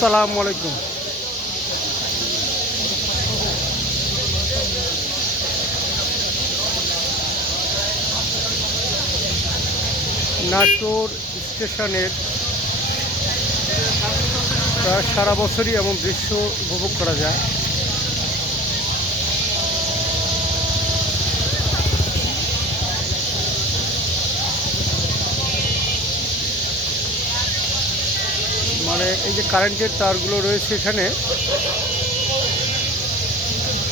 আসসালামু আলাইকুম। নাটোর স্টেশনের প্রায় সারা বছরই এমন দৃশ্য উপভোগ করা যায়। মানে এই যে কারেন্টের তারগুলো রয়েছে এখানে,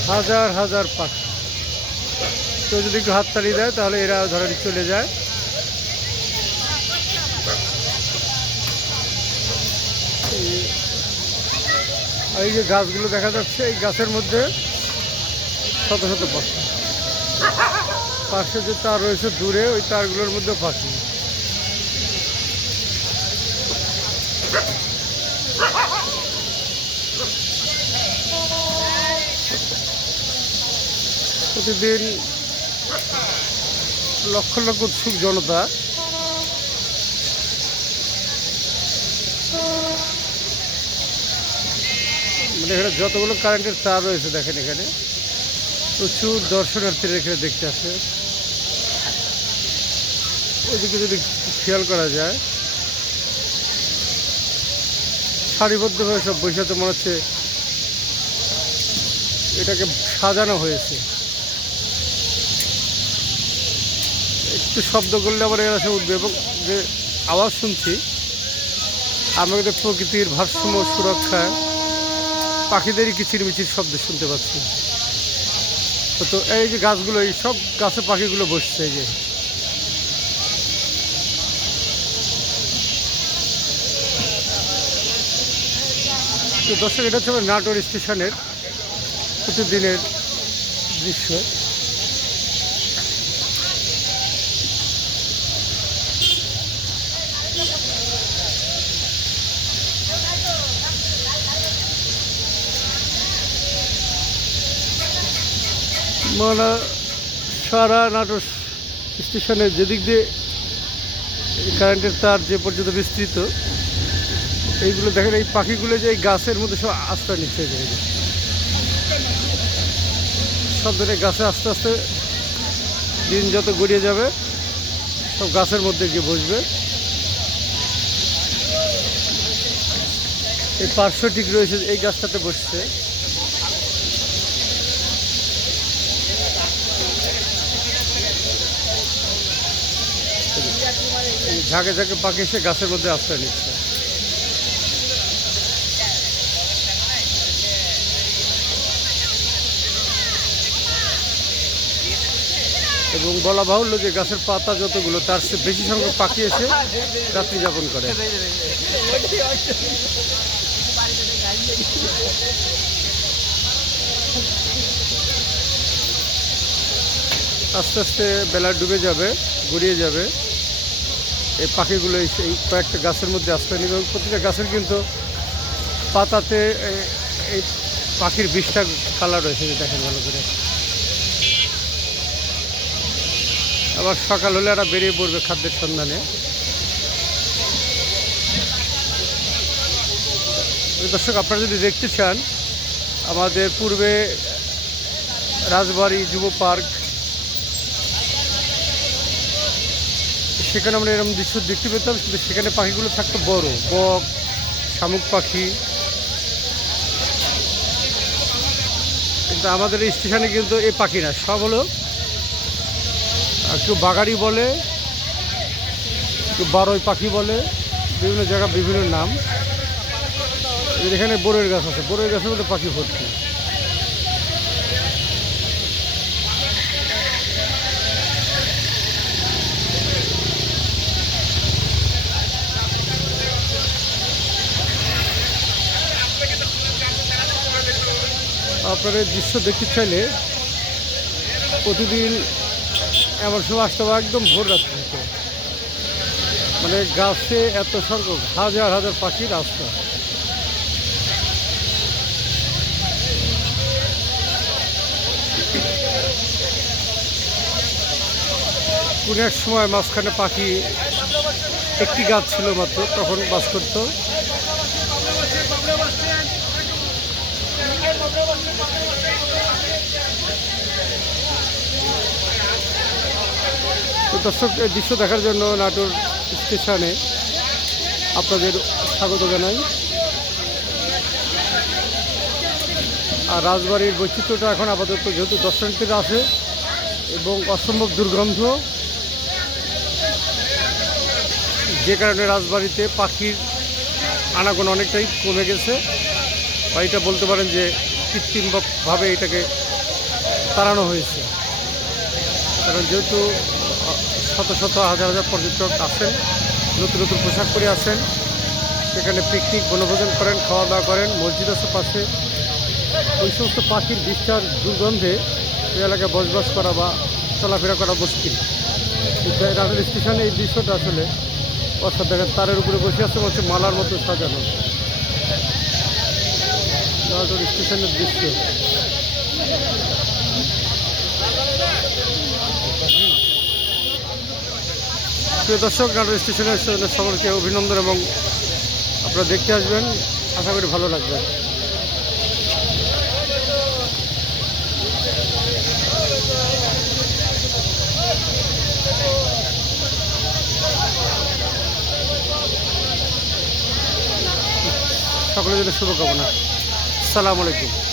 হাজার হাজার পাখি কেউ যদি একটু হাততালি দেয়, তাহলে এরা ধরেন চলে যায়। এই- যে গাছগুলো দেখা যাচ্ছে, এই গাছের মধ্যে শত শত পাখি। পাশে যে তার রয়েছে দূরে, ওই তারগুলোর মধ্যে পাখি। প্রতিদিন লক্ষ লক্ষ উৎসুক জনতা মানে এখানে যতগুলো কারেন্টের তার রয়েছে দেখেন এখানে, প্রচুর দর্শনার্থীরা এখানে দেখতে আসে। ওইদিকে যদি খেয়াল করা যায়, সারিবদ্ধভাবে সব বৈশাখে মনে হচ্ছে এটাকে সাজানো হয়েছে। একটু শব্দ করলে আবার এরা সে উঠবে এবং যে আওয়াজ শুনছি, আমাদের প্রকৃতির ভারসাম্য সুরক্ষায় পাখিদেরই কিচিরমিচির শব্দ শুনতে পাচ্ছি। তো তো এই যে গাছগুলো, এই সব গাছে পাখিগুলো বসছে এই যে। তো দর্শক, এটা হচ্ছে নাটোর স্টেশনের প্রতিদিনের দৃশ্য। মানে সারা নাটোর স্টেশনের যেদিক দিয়ে কারেন্টের তার যে পর্যন্ত বিস্তৃত, এইগুলো দেখেন, এই পাখিগুলো যে এই গাছের মধ্যে সব আশ্রয় নিচ্ছে সব ধরে গাছে আস্তে আস্তে দিন যত গড়িয়ে যাবে, সব গাছের মধ্যে গিয়ে বসবে। এই পার্শ্ব ঠিক রয়েছে, এই গাছটাতে বসছে। ঝাঁকে ঝাঁকে পাখি এসে গাছের মধ্যে আশ্রয় নিচ্ছে। এবং বলা বাহুল্য যে গাছের পাতা যতগুলো, তার সে বেশি সংখ্যক পাখি এসে রাত্রি যাপন করে। আস্তে আস্তে বেলা ডুবে যাবে, গড়িয়ে যাবে। এই পাখিগুলো এই কয়েকটা গাছের মধ্যে আশ্রয় নেবে। এবং প্রতিটা গাছের কিন্তু পাতাতে এই পাখির বিষটা কালার রয়েছে দেখেন ভালো করে। আবার সকাল হলে এরা বেরিয়ে পড়বে খাদ্যের সন্ধানে। দর্শক, আপনারা যদি দেখতে চান, আমাদের পূর্বে রাজবাড়ি যুব পার্ক সেখানে আমরা এরকম দৃশ্য দেখতে পেতাম, কিন্তু সেখানে পাখিগুলো থাকতো বড়, বক, শামুক পাখি। কিন্তু আমাদের এই স্টেশনে কিন্তু এই পাখি না, সব হলো কেউ বাগাড়ি বলে কেউ বারোই পাখি বলে, বিভিন্ন জায়গা বিভিন্ন নাম। এখানে বড়ের গাছ আছে বড়ের গাছের মধ্যে পাখি ভর্তি। আপনারা দৃশ্য দেখতে চাইলে প্রতিদিন এমন সময় আসতে হবে একদম ভোর রাত্রি মানে গাছে এত সংখ্যক হাজার হাজার পাখির রাস্তা কোনো এক সময় মাঝখানে পাখি একটি গাছ ছিল মাত্র, তখন বাস করতো তো দর্শক দৃশ্য দেখার জন্য নাটোর স্টেশনে আপনাদের স্বাগত জানাই। আর রাজবাড়ির বৈচিত্র্যটা এখন আপাতত যেহেতু দর্শনার্থীরা আছে এবং অসম্ভব দুর্গন্ধ, যে কারণে রাজবাড়িতে পাখির আনাগোনা অনেকটাই কমে গেছে। বা এটা বলতে পারেন যে কৃত্রিমভাবে এটাকে তাড়ানো হয়েছে। কারণ যেহেতু শত শত হাজার হাজার পর্যটক আসেন, নতুন নতুন পোশাক পরে আসেন, সেখানে পিকনিক বনভোজন করেন খাওয়া দাওয়া করেন, মসজিদ আছে পাশে। ওই সমস্ত পাখির বিস্তার দুর্গন্ধে ওই এলাকায় বসবাস করা বা চলাফেরা করা মুশকিল। রাজের স্টেশনে এই দৃশ্যটা আসলে অর্থাৎ দেখেন তারের উপরে বসে আছে হচ্ছে মালার মতো সাজানো। নাটোর স্টেশনের দৃশ্য। প্রিয় দর্শক নাটোর স্টেশনের সকলকে অভিনন্দন এবং আপনারা দেখতে আসবেন। আশা করি ভালো লাগবে। সকলের জন্য শুভকামনা। সালাম আলাইকুম।